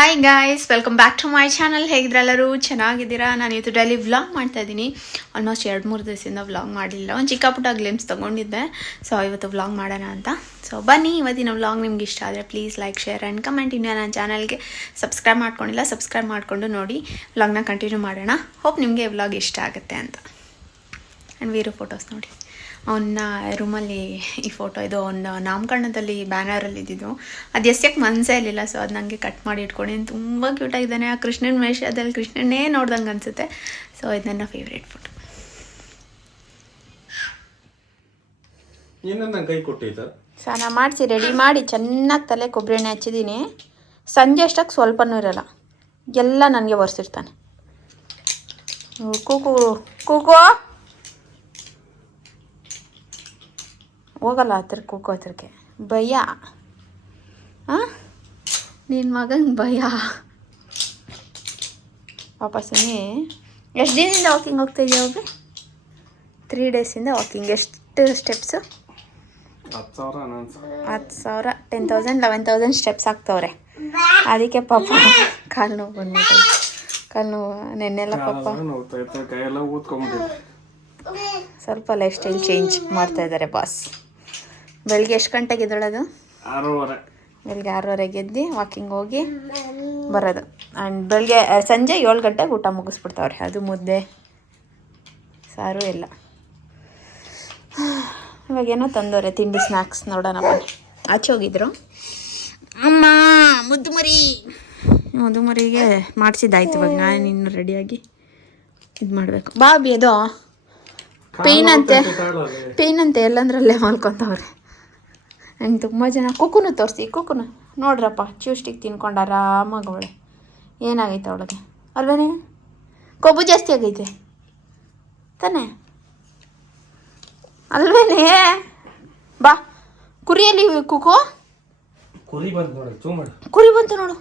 Hi guys welcome back to my channel ಹೇಗಿದ್ರೆಲ್ಲರೂ ಚೆನ್ನಾಗಿದ್ದೀರಾ? ನಾನು ಇವತ್ತು ಡೈಲಿ ವ್ಲಾಗ್ ಮಾಡ್ತಾ ಇದ್ದೀನಿ. ಆಲ್ಮೋಸ್ಟ್ ಎರಡು ಮೂರು ದಿವಸದಿಂದ ವ್ಲಾಗ್ ಮಾಡಲಿಲ್ಲ. ಒಂದು ಚಿಕ್ಕ ಪುಟ್ಟ ಗ್ಲಿಮ್ಸ್ ತೊಗೊಂಡಿದ್ದೆ. ಸೊ ಇವತ್ತು ವ್ಲಾಗ್ ಮಾಡೋಣ ಅಂತ. ಸೊ ಬನ್ನಿ. ಇವತ್ತಿನ ವ್ಲಾಗ್ ನಿಮ್ಗೆ ಇಷ್ಟ ಆದರೆ please like share and comment ಇನ್ನೂ ನನ್ನ ಚಾನಲ್ಗೆ ಸಬ್ಸ್ಕ್ರೈಬ್ ಮಾಡ್ಕೊಂಡಿಲ್ಲ ಸಬ್ಸ್ಕ್ರೈಬ್ ಮಾಡಿಕೊಂಡು ನೋಡಿ. ವ್ಲಾಗ್ನ ಕಂಟಿನ್ಯೂ ಮಾಡೋಣ. ಹೋಪ್ ನಿಮಗೆ ವ್ಲಾಗ್ ಇಷ್ಟ ಆಗುತ್ತೆ ಅಂತ. ಆ್ಯಂಡ್ ವೀರೋ ಫೋಟೋಸ್ ನೋಡಿ. ಅವನ್ನ ರೂಮಲ್ಲಿ ಈ ಫೋಟೋ ಇದು ಅವನ ನಾಮಕರಣದಲ್ಲಿ ಬ್ಯಾನರಲ್ಲಿ ಇದ್ದಿದ್ದು. ಅದು ಎಷ್ಟಕ್ಕೆ ಮನಸ್ಸೇ ಇರಲಿಲ್ಲ ಸೊ ಅದು ನನಗೆ ಕಟ್ ಮಾಡಿ ಇಟ್ಕೊಂಡಿದ್ದೀನಿ ತುಂಬ ಕ್ಯೂಟಾಗಿದ್ದಾನೆ ಆ ಕೃಷ್ಣನ ವೇಷದಲ್ಲಿ ಕೃಷ್ಣನೇ ನೋಡ್ದಂಗೆ ಅನಿಸುತ್ತೆ. ಸೊ ಇದು ನನ್ನ ಫೇವ್ರೇಟ್ ಫೋಟೋ ಕೈ ಕೊಟ್ಟಿದ್ದ ಸ್ನಾನ ಮಾಡಿಸಿ ರೆಡಿ ಮಾಡಿ ಚೆನ್ನಾಗಿ ತಲೆ ಕೊಬ್ಬರಿ ಎಣ್ಣೆ ಹಚ್ಚಿದ್ದೀನಿ ಸಂಜೆ ಅಷ್ಟಕ್ಕೆ ಸ್ವಲ್ಪನೂ ಇರಲ್ಲ. ಎಲ್ಲ ನನಗೆ ಒರೆಸಿರ್ತಾನೆ. ಕೂಕು ಕೂಕು ಹೋಗಲ್ಲ ಹತ್ತಿರ ಕೂಕೋ ಹತ್ರಕ್ಕೆ ಭಯ. ಹಾಂ ನಿನ್ನ ಮಗಂಗೆ ಭಯ. ವಾಪಸ್ಸಿನಿ ಎಷ್ಟು ದಿನದಿಂದ ವಾಕಿಂಗ್ ಹೋಗ್ತಾ ಇದೆಯಾ ಹೋಗಿ? ತ್ರೀ ಡೇಸಿಂದ ವಾಕಿಂಗ್ ಎಷ್ಟು ಸ್ಟೆಪ್ಸು ಹತ್ತು ಸಾವಿರ ಹನ್ನೊಂದು ಹತ್ತು ಸಾವಿರ. Ten thousand eleven thousand steps ಆಗ್ತವ್ರೆ. ಅದಕ್ಕೆ ಪಾಪ ಕಾಲು ನೋವು ಬಂದ್ಬಿಟ್ಟು ಕಾಲು ನೋವು ನೆನ್ನೆಲ್ಲ ಪಾಪ. ಸ್ವಲ್ಪ ಲೈಫ್ ಸ್ಟೈಲ್ ಚೇಂಜ್ ಮಾಡ್ತಾ ಇದ್ದಾರೆ ಬಾಸ್ ಬೆಳಿಗ್ಗೆ ಎಷ್ಟು ಗಂಟೆಗೆ ಎದ್ದೇಳೋದು? ಆರೂವರೆ. ಬೆಳಿಗ್ಗೆ ಆರೂವರೆಗೆ ಎದ್ದು ವಾಕಿಂಗ್ ಹೋಗಿ ಬರೋದು. ಆ್ಯಂಡ್ ಬೆಳಿಗ್ಗೆ ಸಂಜೆ ಏಳು ಗಂಟೆಗೆ ಊಟ ಮುಗಿಸ್ಬಿಡ್ತಾವ್ರೆ. ಅದು ಮುದ್ದೆ. ಸಾರು ಎಲ್ಲ ಇವಾಗೇನೋ ತಂದವ್ರೆ ತಿಂಡಿ ಸ್ನ್ಯಾಕ್ಸ್ ನೋಡೋಣ ಆಚೆ ಹೋಗಿದ್ರು? ಅಮ್ಮ ಮುದ್ದು ಮರಿ. ಮುದ್ದು ಮರಿಗೆ ಮಾಡಿಸಿದ್ದಾಯ್ತು ಇವಾಗ. ನಾನು ಇನ್ನು ರೆಡಿಯಾಗಿ ಇದು ಮಾಡಬೇಕು. ಬಾಬಿ ಅದು ಪೇನ್ ಅಂತೆ. ಪೇನ್ ಅಂತೆ ಎಲ್ಲಂದ್ರಲ್ಲೇ ಮಲ್ಕೊತವ್ರೆ ಆ್ಯಂಡ್ ತುಂಬ ಜನ ಕುಕ್ಕುನು ತೋರಿಸಿ ಕುಕ್ಕುನು ನೋಡ್ರಪ್ಪ ಚೂಸ್ಟಿಕ್ ತಿನ್ಕೊಂಡು ಆರಾಮಾಗಿ ಅವಳೆ ಏನಾಗೈತೆ ಅವಳಿಗೆ? ಅಲ್ವನೇ? ಕೊಬ್ಬು ಜಾಸ್ತಿ ಆಗೈತೆ. ತಾನೇ? ಅಲ್ವೇನೆ? ಬಾ ಕುರಿಯಲ್ಲಿ ಕುಕ್ಕು ಕುರಿ ಬಂತು ನೋಡಿ ಚೂ ಮಾಡಿ. ಕುರಿ ಬಂತು ನೋಡು.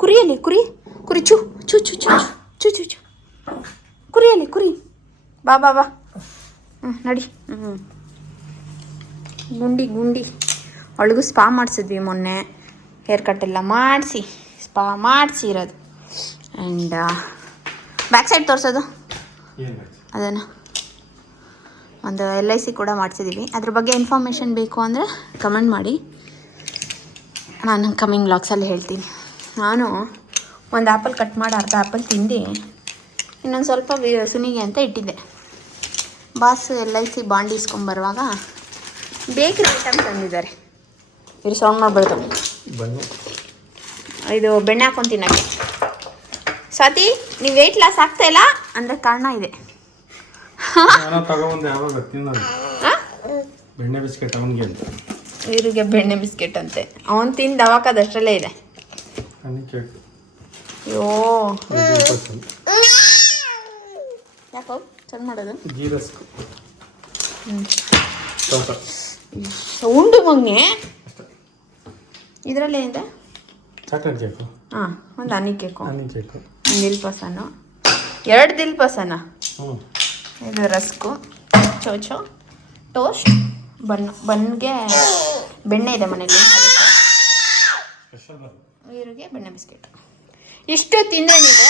ಕುರಿಯಲ್ಲಿ ಕುರಿ ಕುರಿ ಚು ಚು ಚು ಚು ಚು ಚು ಚು ಕುರಿಯಲ್ಲಿ ಕುರಿ. ಬಾ ಬಾ ಬಾ. ಹ್ಞೂ ನಡಿ. ಹ್ಞೂ ಗುಂಡಿ ಗುಂಡಿ. ಅವಳಿಗೂ ಸ್ಪಾ ಮಾಡಿಸಿದ್ವಿ ಮೊನ್ನೆ. ಹೇರ್ ಕಟ್ ಎಲ್ಲ ಮಾಡಿಸಿ ಸ್ಪಾ ಮಾಡಿಸಿ ಇರೋದು. ಆ್ಯಂಡ್ ಬ್ಯಾಕ್ ಸೈಡ್ ತೋರಿಸೋದು? ಅದನ್ನು. ಒಂದು ಎಲ್ ಐ ಸಿ ಕೂಡ ಮಾಡಿಸಿದ್ದೀವಿ ಅದ್ರ ಬಗ್ಗೆ ಇನ್ಫಾರ್ಮೇಷನ್ ಬೇಕು ಅಂದರೆ ಕಮೆಂಟ್ ಮಾಡಿ. ನಾನು ಕಮ್ಮಿಂಗ್ ಬ್ಲಾಗ್ಸಲ್ಲಿ ಹೇಳ್ತೀನಿ. ನಾನು ಒಂದು ಆ್ಯಪಲ್ ಕಟ್ ಮಾಡಿ ಅರ್ಧ ಆ್ಯಪಲ್ ತಿಂದು. ಇನ್ನೊಂದು ಸ್ವಲ್ಪ ಸುನಿಗೆ ಅಂತ ಇಟ್ಟಿದ್ದೆ. Boss L I C bond ಇಸ್ಕೊಂಬರುವಾಗ bakery item ತಂದಿದ್ದಾರೆ. ಇವ್ರು ಸೌಂಡ್ ಮಾಡಬಾರ್ದು ಬನ್ನಿ. ಇದು ಬೆಣ್ಣೆ ಹಾಕೊಂಡು ತಿನ್ನೋಕ್ಕೆ. ಸ್ವಾತಿ ನೀವು ವೆಯ್ಟ್ ಲಾಸ್ ಆಗ್ತಾ ಇಲ್ಲ? ಅಂದರೆ ಕಾರಣ ಇದೆ. ಬೆಣ್ಣೆ ಬಿಸ್ಕೆಟ್ ಅವನಿಗೆ ಅಂತ. ಇವರಿಗೆ ಬೆಣ್ಣೆ ಬಿಸ್ಕೆಟ್ ಅಂತೆ. ಅವನು ತಿಂದು ಅವಾಕದಷ್ಟರಲ್ಲೇ ಇದೆ. ಅಯ್ಯೋ. ಯಾಕೋ? ಚೆಂದ ಮಾಡೋದು. ಗೀ ರಸ್ಕ್ ಟೋಟ ಸೌಂಡು ಮೊನ್ನೆ ಇದರಲ್ಲಿ ಇದೆ? ಚಾಕ್ಲೇಟ್ ಕೇಕು ಹಾಂ ಒಂದು ಹನಿ ಕೇಕು ಹನಿ ಕೇಕು ಒಂದು ಎರಡು ದಿಲ್ ಪಸನ? ಹ್ಞೂ ಇದು ರಸ್ಕು ಚೋಚೋ ಟೋಸ್ಟ್ ಬನ್ ಬನ್ಗೆ ಬೆಣ್ಣೆ ಇದೆ ಮನೆಯಲ್ಲಿ. ಇವರಿಗೆ ಬೆಣ್ಣೆ ಬಿಸ್ಕೆಟ್. ಇಷ್ಟು ತಿಂದರೆ ನೀವು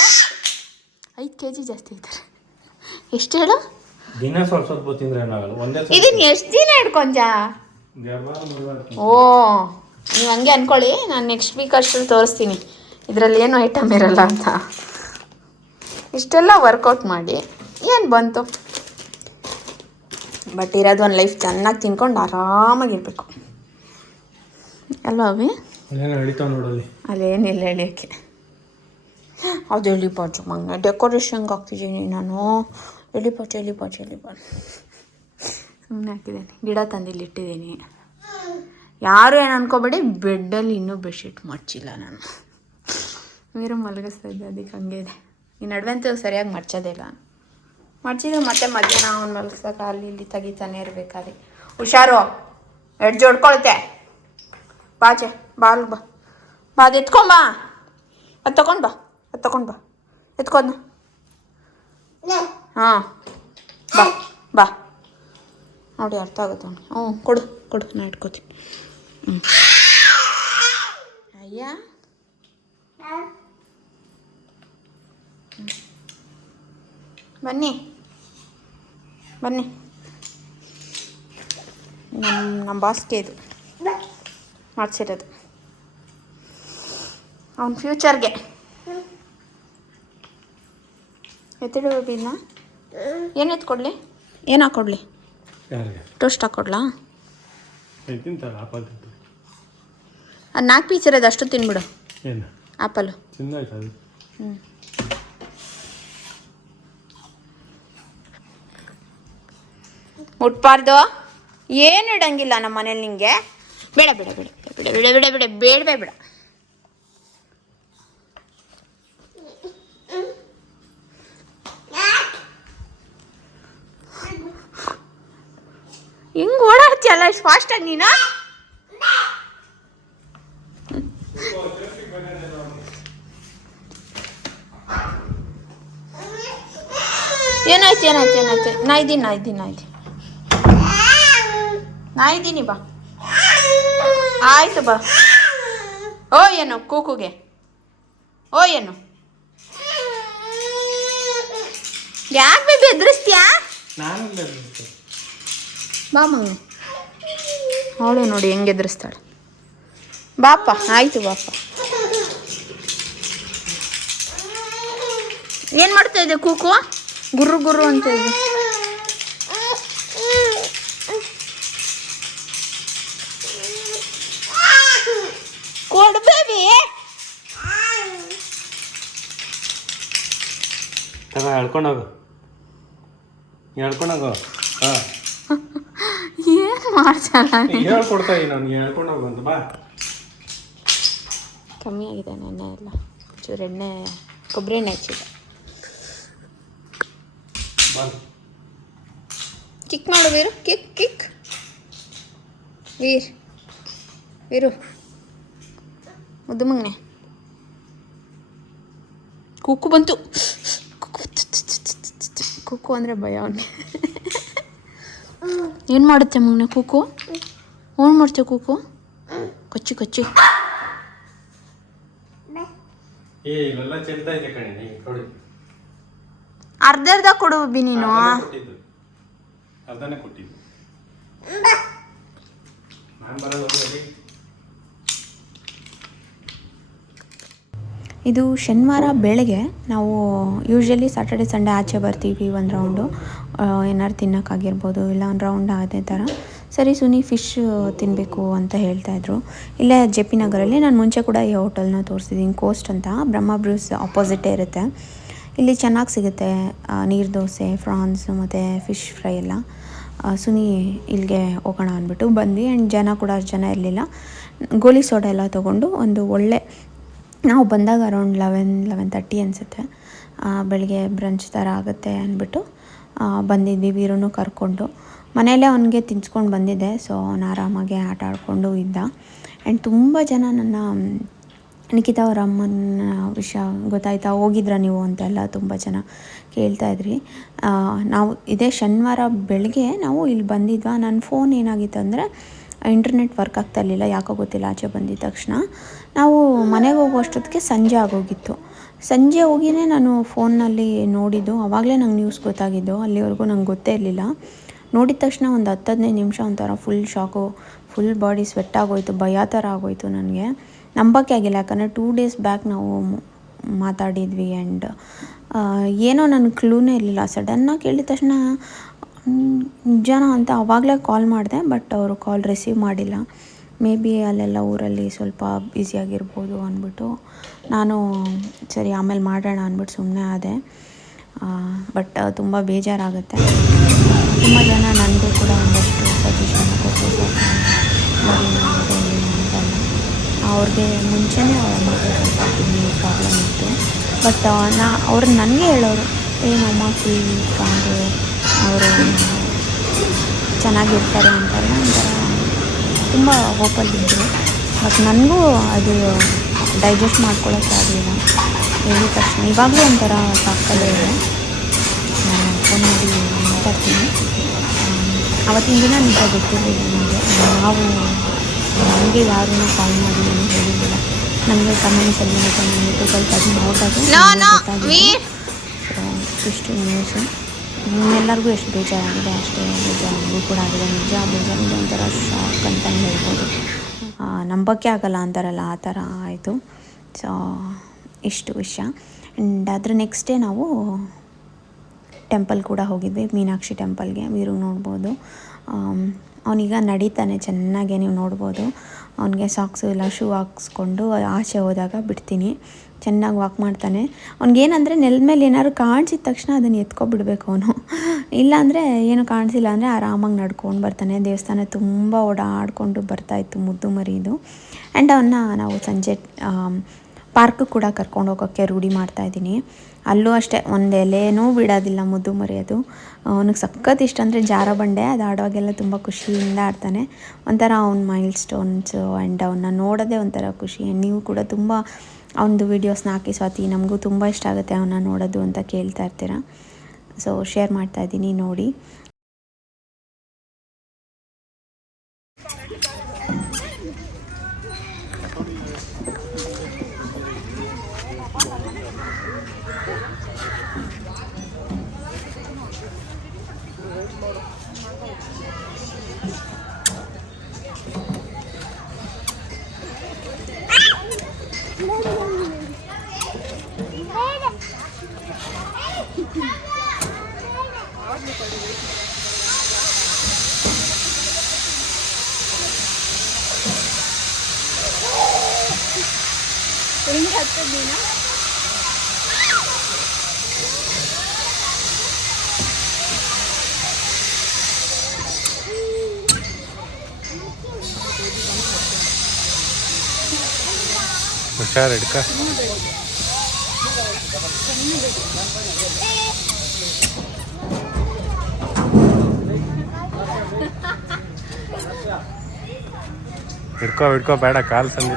ಐದು ಕೆ ಜಿ ಜಾಸ್ತಿ ಐತಾರೆ ಎಷ್ಟು ಹೇಳು? ದಿನ ಸ್ವಲ್ಪ ಸ್ವಲ್ಪ ತಿಂದ್ರೆ ಏನಾಗಲ್ಲ. ಒಂದೇ ಸಲ ಇದನ್ನ ಎಷ್ಟು ದಿನ ಹಿಡ್ಕೊಂಜ ಓ ನೀವು ಹಂಗೆ ಅನ್ಕೊಳ್ಳಿ ನಾನು ನೆಕ್ಸ್ಟ್ ವೀಕ್ ಅಷ್ಟರಲ್ಲಿ ತೋರಿಸ್ತೀನಿ. ಇದರಲ್ಲಿ ಏನು ಐಟಮ್ ಇರಲ್ಲ ಅಂತ. ಇಷ್ಟೆಲ್ಲ ವರ್ಕೌಟ್ ಮಾಡಿ ಏನು ಬಂತು? ಬಟ್ ಇರೋದು ಒಂದು ಲೈಫ್ ಚೆನ್ನಾಗಿ ತಿನ್ಕೊಂಡು ಆರಾಮಾಗಿರ್ಬೇಕು. ಅಲ್ವಾ ಅವಿ ಅಲ್ಲೇನೋ ನೋಡಲ್ಲಿ. ಅಲ್ಲೇನಿಲ್ಲ ಹೇಳಿಯೋಕ್ಕೆ ಅದು ಎಲಿಪಾಚು ಮಂಗ. ಡೆಕೋರೇಷನ್ಗೆ ಹಾಕ್ತಿದ್ದೀನಿ ನಾನು. ಎಲಿಪಾಚು ಎಲಿಪಾಚು ಎಲಿಪಾಚು ಸುಮ್ಮನೆ ಹಾಕಿದ್ದೀನಿ. ಗಿಡ ತಂದಿಲ್ಲಿ ಇಟ್ಟಿದ್ದೀನಿ. ಯಾರು ಏನು ಅನ್ಕೋಬೇಡಿ, ಬೆಡ್ಡಲ್ಲಿ ಇನ್ನೂ ಬೆಡ್ಶೀಟ್ ಮಡ್ಚಿಲ್ಲ ನಾನು. ನೀರು ಮಲಗಿಸ್ತಾ ಇದ್ದೆ, ಅದಕ್ಕೆ ಹಂಗೆ ಇದೆ. ಈ ಅಂತೂ ಸರಿಯಾಗಿ ಮಡ್ಚೋದೇ ಇಲ್ಲ. ಮಡ್ಚಿದ್ರೆ ಮತ್ತೆ ಮಧ್ಯಾಹ್ನ ಅವ್ನು ಮಲಗಿಸ್ದಾಗ ಅಲ್ಲಿ ಇಲ್ಲಿ ತೆಗಿತಾನೆ ಇರಬೇಕಾದ್ರೆ ಹುಷಾರು, ಎಡ್ ಜೋಡ್ಕೊಳ್ತೆ. ಬಾಚೆ ಬಾಲ್ ಬಾ. ಬಾ, ಅದು ಎತ್ಕೊಂಬಾ ಅದು ತಗೊಂಡು ಬಾ, ಅದು ತಗೊಂಡು ಬಾ. ಎತ್ಕೊಂಡು ಹಾಂ. ಬಾ ಬಾ. ನೋಡಿ ಅರ್ಥ ಆಗುತ್ತೆ ಹ್ಞೂ, ಕೊಡು ಕೊಡು, ನಾ ಇಟ್ಕೋತೀನಿ. ಹ್ಞೂ. ಅಯ್ಯ. ಬನ್ನಿ. ಬನ್ನಿ. ನಮ್ಮ ನಮ್ಮ ಬಾಸ್ಗೆ ಇದು. ಮಾಡಿಸಿರೋದು. ಅವನ ಫ್ಯೂಚರ್ಗೆ ಎತ್ತಿಡು, ಬೇಬಿನ? ಏನು ಎತ್ಕೊಡ್ಲಿ ಏನು ಹಾಕ್ಕೊಡ್ಲಿ ಯಾರಿಗೆ? ಟೋಸ್ಟ್ ಹಾಕೊಡ್ಲಾ? ಅದು ನಾಲ್ಕು ಪೀಸ್ ಇರೋದು ಅಷ್ಟು ತಿನ್ಬಿಡು. ಏನು? ಆಪಲು. ಹ್ಞೂ ಮುಟ್ಬಾರ್ದು ಏನು ಇಡಂಗಿಲ್ಲ ನಮ್ಮ ಮನೇಲಿ ನಿಂಗೆ ಬೇಡ ಬೇಡ ಬೇಡ ಬೇಡ ಬೇಡ ಬೇಡ ಬೇಡ ಬೇಡ ಬೇಡ. ಹಿಂಗೆ ಓಡಾಡ್ತೀಯಲ್ಲ ಇಷ್ಟು ಫಾಸ್ಟಾಗಿ ನೀನು? ಏನಾಯ್ತು ಏನಾಯ್ತು ಏನಾಯ್ತು? ನಾ ಇದ್ದೀನಿ ನಾ ಇದ್ದೀನಿ ನಾ ಇದ್ದೀನಿ. ನಾ ಇದ್ದೀನಿ, ಬಾ. ಆಯ್ತು, ಬಾ. ಓ, ಏನು, ಕೂಕುಗೆ. ಓ, ಏನು. ಯಾಕೆ ಬೇಬಿ ಎದುರಿಸ್ತೀಯಾ? ನಾನು ಬಾ ಮಮ್ಮಿ ಅವಳು ನೋಡಿ ಹೆಂಗೆ ಎದುರಿಸ್ತಾಳೆ. ಬಾಪ ಆಯಿತು ಬಾಪ. ಏನು ಮಾಡ್ತಾ ಇದೆ ಕೂಕು? ಗುರು ಗುರು ಅಂತ ಇದೆ. ಕೊಡು ಬೇಬಿ ಹೇಳ್ಕೊಂಡೋಗು ಹೇಳ್ಕೊಂಡೋಗು ಹೇಳ್ಕೊಡ್ತಾ ಇದ್ದೀನಿ ಬಾ ಕಮ್ಮಿ ಆಗಿದೆ ನೆನ್ನೆ ಎಲ್ಲ ಚೂರು ಎಣ್ಣೆ ಕೊಬ್ಬರಿ ಎಣ್ಣೆ ಹಚ್ಚಿದೆ ಕಿಕ್ ಮಾಡು ವೀರು ಕಿಕ್ ಕಿಕ್ ವೀರ್ ವೀರು ಮುದ್ದು ಮಗನೆ ಕುಕ್ಕು ಬಂತು. ಕುಕ್ಕು ಅಂದರೆ ಭಯ ಅವನಿಗೆ ಏನ್ ಮಾಡುತ್ತೆ ಮಗನೆ ಕೂಕು? ಏನು ಮಾಡುತ್ತೆ ಕೂಕು? ಕೊಚ್ಚಿ ಕೊಚ್ಚಿ. ಅರ್ಧ ಅರ್ಧ ಕೊಡು. ಬಿ ನೀನು. ಇದು ಶನಿವಾರ ಬೆಳಗ್ಗೆ ನಾವು ಯೂಶಲಿ ಸಾಟರ್ಡೆ ಸಂಡೇ ಆಚೆ ಬರ್ತೀವಿ ಒಂದು ರೌಂಡು ಏನಾರು ತಿನ್ನೋಕ್ಕಾಗಿರ್ಬೋದು ಇಲ್ಲ ರೌಂಡ್ ಅದೇ ಥರ ಸರಿ ಸುನಿ ಫಿಶ್ ತಿನ್ನಬೇಕು ಅಂತ ಹೇಳ್ತಾಯಿದ್ರು ಇಲ್ಲೇ ಜೆ ಪಿ ನಗರಲ್ಲಿ ನಾನು ಮುಂಚೆ ಕೂಡ ಈ ಹೋಟೆಲ್ನ ತೋರಿಸಿದ್ದೀನಿ ಕೋಸ್ಟ್ ಅಂತ. ಬ್ರಹ್ಮ ಬ್ರೂಸ್ ಆಪೋಸಿಟೇ ಇರುತ್ತೆ. ಇಲ್ಲಿ ಚೆನ್ನಾಗಿ ಸಿಗುತ್ತೆ ನೀರು ದೋಸೆ ಫ್ರಾನ್ಸ್ ಮತ್ತು ಫಿಶ್ ಫ್ರೈ ಎಲ್ಲ. ಸುನಿ ಇಲ್ಲಿಗೆ ಹೋಗೋಣ ಅಂದ್ಬಿಟ್ಟು ಬಂದ್ವಿ. ಆ್ಯಂಡ್ ಜನ ಕೂಡ ಅಷ್ಟು ಜನ ಇರಲಿಲ್ಲ. ಗೋಲಿ ಸೋಡಾ ಎಲ್ಲ ತೊಗೊಂಡು ಒಂದು ಒಳ್ಳೆ, ನಾವು ಬಂದಾಗ ಅರೌಂಡ್ ಲೆವೆನ್ ಲೆವೆನ್ ತರ್ಟಿ ಅನಿಸುತ್ತೆ. ಬೆಳಿಗ್ಗೆ ಬ್ರಂಚ್ ಥರ ಆಗುತ್ತೆ ಅಂದ್ಬಿಟ್ಟು ಬಂದಿದ್ವಿ ವೀರನ್ನು ಕರ್ಕೊಂಡು. ಮನೆಯಲ್ಲೇ ಅವನಿಗೆ ತಿನ್ಸ್ಕೊಂಡು ಬಂದಿದ್ದೆ. ಸೊ ಅವನು ಆರಾಮಾಗಿ ಆಟ ಆಡಿಕೊಂಡು ಇದ್ದ. ಆ್ಯಂಡ್ ತುಂಬ ಜನ ನನ್ನ ನಿಖಿತಾ ಅವರ ಅಮ್ಮನ ವಿಷಯ ಗೊತ್ತಾಯ್ತಾ? ಹೋಗಿದ್ರ ನೀವು ಅಂತೆಲ್ಲ ತುಂಬ ಜನ ಕೇಳ್ತಾ ಇದ್ರಿ. ಆ, ನಾವು ಇದೇ ಶನಿವಾರ ಬೆಳಗ್ಗೆ ನಾವು ಇಲ್ಲಿ ಬಂದಿದ್ವಾ? ನನ್ನ ಫೋನ್ ಏನಾಗಿತ್ತು ಅಂದರೆ ಇಂಟರ್ನೆಟ್ ವರ್ಕ್ ಆಗ್ತಾ ಇರಲಿಲ್ಲ. ಯಾಕೋ ಗೊತ್ತಿಲ್ಲ ಆಚೆ ಬಂದಿದ್ದ ತಕ್ಷಣ. ನಾವು ಮನೆಗೆ ಹೋಗುವಷ್ಟೊತ್ತಿಗೆ ಸಂಜೆ ಆಗೋಗಿತ್ತು. ಸಂಜೆ ಹೋಗಿನೇ ನಾನು ಫೋನ್ನಲ್ಲಿ ನೋಡಿದ್ದು. ಆವಾಗಲೇ ನಂಗೆ ನ್ಯೂಸ್ ಗೊತ್ತಾಗಿದ್ದು. ಅಲ್ಲಿವರೆಗೂ ನಂಗೆ ಗೊತ್ತೇ ಇರಲಿಲ್ಲ. ನೋಡಿದ ತಕ್ಷಣ ಒಂದು ಹತ್ತು ಹದಿನೈದು ನಿಮಿಷ ಒಂಥರ full shock full body sweat ಆಗೋಯ್ತು. ಭಯ ಥರ ಆಗೋಯ್ತು ನನಗೆ. ನಂಬಕ್ಕೆ ಆಗಿಲ್ಲ. ಯಾಕಂದರೆ ಟೂ ಡೇಸ್ ಬ್ಯಾಕ್ ನಾವು ಮಾತಾಡಿದ್ವಿ ಆ್ಯಂಡ್ ಏನೋ ನನ್ನ ಕ್ಲೂನೇ ಇರಲಿಲ್ಲ. ಸಡನ್ನಾಗಿ ಕೇಳಿದ ತಕ್ಷಣ ಜನ ಅಂತ ಆವಾಗಲೇ ಕಾಲ್ ಮಾಡಿದೆ ಬಟ್ ಅವರು ಕಾಲ್ ರಿಸೀವ್ ಮಾಡಿಲ್ಲ. ಮೇ ಬಿ ಅಲ್ಲೆಲ್ಲ ಊರಲ್ಲಿ ಸ್ವಲ್ಪ ಬ್ಯುಸಿಯಾಗಿರ್ಬೋದು ಅಂದ್ಬಿಟ್ಟು ನಾನು, ಸರಿ ಆಮೇಲೆ ಮಾಡೋಣ ಅಂದ್ಬಿಟ್ಟು ಸುಮ್ಮನೆ ಆದೆ. ಬಟ್ ತುಂಬ ಬೇಜಾರಾಗುತ್ತೆ. ತುಂಬ ಜನ ನನಗೂ ಕೂಡ ಒಂದಷ್ಟು ಸಜೆಷನ್ ಅಂತಲ್ಲ ಅವ್ರಿಗೆ ಮುಂಚೆನೇ ಅವ್ರ ಮಾತಾಡ್ತೀನಿ ಪ್ರಾಬ್ಲಮ್ ಇತ್ತು. ಬಟ್ ನಾ, ಅವ್ರು ನನಗೆ ಹೇಳೋರು ಏನಮ್ಮ ಫುಲ್ ಸ್ಟ್ರಾಂಗು ಅವರು ಚೆನ್ನಾಗಿರ್ತಾರೆ ಅಂತೆಲ್ಲ ಒಂಥರ ತುಂಬ ಹೋಪಲ್ಲಿದ್ದರು ಬಟ್ ನನಗೂ ಅದು ಡೈಜೆಸ್ಟ್ ಮಾಡ್ಕೊಳ್ಳೋಕ್ಕೆ ಆಗಲಿಲ್ಲ. ಹೇಳಿದ ತಕ್ಷಣ ಇವಾಗಲೂ ಒಂಥರ ಸಾಕಲ್ಲೇ ಇದೆ. ನಾನು ಫೋನ್ ಮಾಡಿ ಮಾತಾಡ್ತೀನಿ. ಅವತ್ತಿನ ದಿನ ನಿಜ ಗೊತ್ತಿರಲಿಲ್ಲ ನನಗೆ. ನಾವು ನನಗೆ ಯಾರೂ ಕಾಲ್ ಮಾಡಿ ಏನು ಹೇಳಿದ್ದಿಲ್ಲ ನನಗೆ ಕಮೆಂಟ್ಸಲ್ಲಿ ಮತ್ತು ನನ್ನ ಯೂಟ್ಯೂಬಲ್ಲಿ ಅದು ನೋಡೋದು ಇಷ್ಟು ನ್ಯೂಸು ಎಲ್ಲರಿಗೂ ಎಷ್ಟು ಬೇಜಾರಾಗಿದೆ, ಅಷ್ಟೇ ಬೇಜಾರು ಕೂಡ ಆಗಿದೆ. ನಿಜ ಬೇಜಾರಿದೆ ಒಂಥರ ಶಾಕ್ ಅಂತ ಹೇಳ್ಬೋದು. ನಂಬಕ್ಕೆ ಆಗಲ್ಲ ಅಂತಾರಲ್ಲ, ಆ ಥರ ಆಯಿತು. ಸೊ ಇಷ್ಟು ವಿಷಯ. ಆ್ಯಂಡ್ ಅದ್ರ ನೆಕ್ಸ್ಟ್ ಡೇ ನಾವು ಟೆಂಪಲ್ ಕೂಡ ಹೋಗಿದ್ವಿ, ಮೀನಾಕ್ಷಿ ಟೆಂಪಲ್ಗೆ ವೀರು ನೋಡ್ಬೋದು. ಅವನೀಗ ನಡೀತಾನೆ, ಚೆನ್ನಾಗೆ ನೀವು ನೋಡ್ಬೋದು. ಅವನಿಗೆ ಸಾಕ್ಸು ಇಲ್ಲ ಶೂ ಹಾಕ್ಸ್ಕೊಂಡು ಆಚೆ ಹೋದಾಗ ಬಿಡ್ತೀನಿ. ಚೆನ್ನಾಗಿ ವಾಕ್ ಮಾಡ್ತಾನೆ. ಅವ್ನಿಗೇನಂದರೆ ನೆಲದ ಮೇಲೆ ಏನಾದ್ರು ಕಾಣಿಸಿದ ತಕ್ಷಣ ಅದನ್ನು ಎತ್ಕೊಬಿಡ್ಬೇಕು ಅವನು. ಇಲ್ಲಾಂದರೆ ಏನು ಕಾಣಿಸಿಲ್ಲ ಅಂದರೆ ಆರಾಮಾಗಿ ನಡ್ಕೊಂಡು ಬರ್ತಾನೆ. ದೇವಸ್ಥಾನ ತುಂಬ ಓಡಾಡಿಕೊಂಡು ಬರ್ತಾಯಿತ್ತು ಮುದ್ದು ಮರಿದು. ಆ್ಯಂಡ್ ಅವನ್ನ ನಾವು ಸಂಜೆ ಪಾರ್ಕ್ ಕೂಡ ಕರ್ಕೊಂಡು ಹೋಗೋಕ್ಕೆ ರೂಢಿ ಮಾಡ್ತಾ ಇದ್ದೀನಿ. ಅಲ್ಲೂ ಅಷ್ಟೇ ಒಂದು ಎಲೆನೂ ಬಿಡೋದಿಲ್ಲ ಮುದ್ದು ಮರೆಯೋದು. ಅವನಿಗೆ ಸಖತ್ ಇಷ್ಟ ಅಂದರೆ ಜಾರ ಬಂಡೆ, ಅದು ಆಡೋವಾಗೆಲ್ಲ ತುಂಬ ಖುಷಿಯಿಂದ ಆಡ್ತಾನೆ. ಒಂಥರ ಅವ್ನ ಮೈಲ್ ಸ್ಟೋನ್ಸು ಆ್ಯಂಡ್ ಅವನ್ನ ನೋಡೋದೇ ಒಂಥರ ಖುಷಿ. ನೀವು ಕೂಡ ತುಂಬ ಅವನದು ವೀಡಿಯೋಸ್ನ ಹಾಕಿ ಸ್ವಾತಿ, ನಮಗೂ ತುಂಬ ಇಷ್ಟ ಆಗುತ್ತೆ ಅವನ್ನ ನೋಡೋದು ಅಂತ ಕೇಳ್ತಾ ಇರ್ತೀರ. ಸೊ ಶೇರ್ ಮಾಡ್ತಾ ಇದ್ದೀನಿ ನೋಡಿ. ಹುಷಾರು ಹಿಡ್ಕ ಹಿಡ್ಕೋ ಹಿಡ್ಕೋ ಬೇಡ ಕಾಲು ಸಂದಿ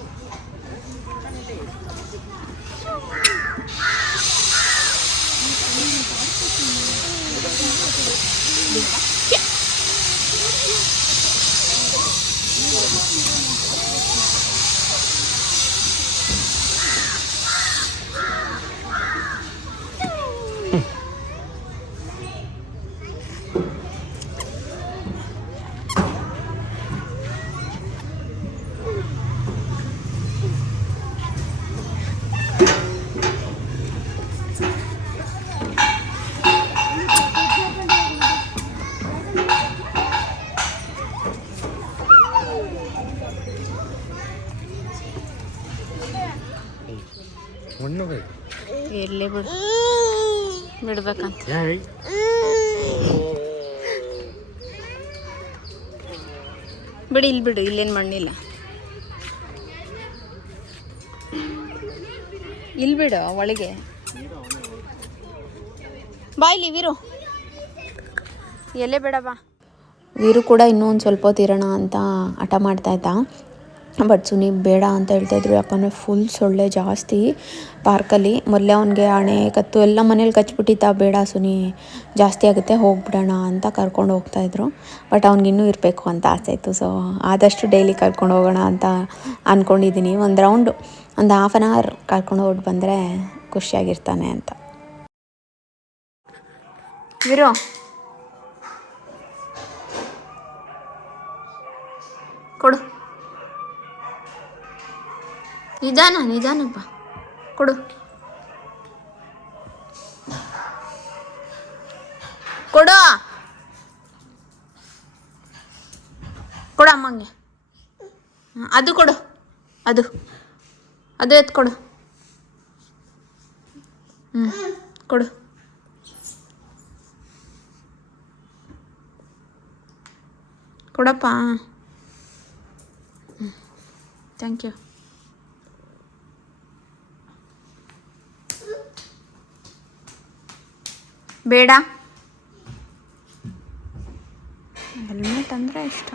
ಇರ್ಲಿ ಬಿಡು. ಬಿಡ್ಬೇಕಂತ. ಬಿಡಿ ಬಿಡು ಇಲ್ಲಿ ಬಿಡು ಇಲ್ಲೇನು ಮಣ್ಣಿಲ್ಲ. ಇಲ್ಲಿ ಬಿಡು ಒಳಗೆ. ಬಾ ಇಲ್ಲಿ ವೀರು. ಎಲ್ಲೇ ಬೇಡ ಬಾ. ವೀರು ಕೂಡ ಇನ್ನೂ ಒಂದು ಸ್ವಲ್ಪ ಹೊತ್ತು ಇರೋಣ ಅಂತ ಹಠ ಮಾಡ್ತಾ ಇದ್ದ. ಬಟ್ ಸುನಿ ಬೇಡ ಅಂತ ಹೇಳ್ತಾಯಿದ್ರು ಯಾಕಂದರೆ ಫುಲ್ ಸೊಳ್ಳೆ ಜಾಸ್ತಿ. ಪಾರ್ಕಲ್ಲಿ ಮೊದಲೇ ಅವನಿಗೆ ಹಣೆ, ಕತ್ತು ಎಲ್ಲ ಮನೇಲಿ ಕಚ್ಬಿಟ್ಟಿತ್ತಾ, ಬೇಡ ಸುನಿ, ಜಾಸ್ತಿ ಆಗುತ್ತೆ, ಹೋಗ್ಬಿಡೋಣ ಅಂತ ಕರ್ಕೊಂಡು ಹೋಗ್ತಾಯಿದ್ರು ಬಟ್ ಅವ್ನಿಗಿನ್ನೂ ಇರಬೇಕು ಅಂತ ಆಸೆ ಇತ್ತು. ಸೊ ಆದಷ್ಟು ಡೈಲಿ ಕರ್ಕೊಂಡು ಹೋಗೋಣ ಅಂತ ಅಂದ್ಕೊಂಡಿದ್ದೀನಿ ಒಂದು ರೌಂಡು ಒಂದು ಹಾಫ್ ಆನ್ ಅವರ್ ಕರ್ಕೊಂಡು ಹೋಗಿ ಬಂದರೆ ಖುಷಿಯಾಗಿರ್ತಾನೆ ಅಂತ. ವಿರೋ ಕೊಡು. ನಿಧಾನ ನಿಧಾನಪ್ಪ ಕೊಡು. ಕೊಡು. ಕೊಡು ಅಮ್ಮಂಗೆ. ಅದು ಕೊಡು. ಅದು. ಅದು ಎತ್ಕೊಡು ಹ್ಞೂ ಕೊಡು. ಕೊಡಪ್ಪ. ಥ್ಯಾಂಕ್ ಯು ಬೇಡ. ಹೆಲ್ಮೆಟ್ ಅಂದರೆ ಇಷ್ಟ.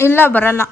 ಇಲ್ಲ ಬರಲ್ಲ.